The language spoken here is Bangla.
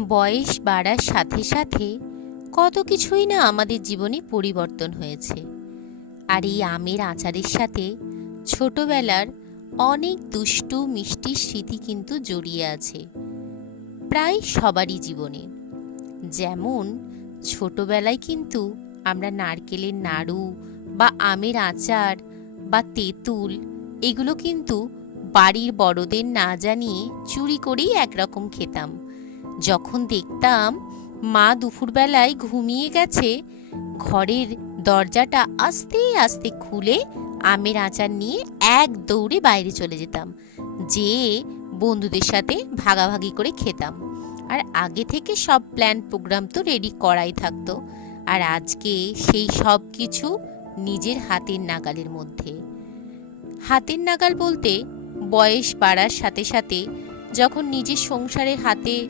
বয়স বাড়ার সাথে সাথে কত কিছুই না আমাদের জীবনে পরিবর্তন হয়েছে। আর এই আমের আচারের সাথে ছোটবেলার অনেক দুষ্টু মিষ্টি স্মৃতি কিন্তু জড়িয়ে আছে প্রায় সবারই জীবনে। যেমন ছোটবেলায় কিন্তু আমরা নারকেলের নাড়ু বা আমের আচার বা তেঁতুল এগুলো কিন্তু বাড়ির বড়দের না জানিয়ে চুরি করেই একরকম খেতাম। যখন দেখতাম মা দুপুরবেলায় ঘুমিয়ে গেছে, ঘরের দরজাটা আস্তে আস্তে খুলে আমের আচার নিয়ে এক দৌড়ে বাইরে চলে যেতাম, যেয়ে বন্ধুদের সাথে ভাগাভাগি করে খেতাম। আর আগে থেকে সব প্ল্যান প্রোগ্রাম তো রেডি করাই থাকতো। আর আজকে সেই সব কিছু নিজের হাতের নাগালের মধ্যে। হাতের নাগাল বলতে বয়স বাড়ার সাথে সাথে যখন নিজের সংসারে হাতে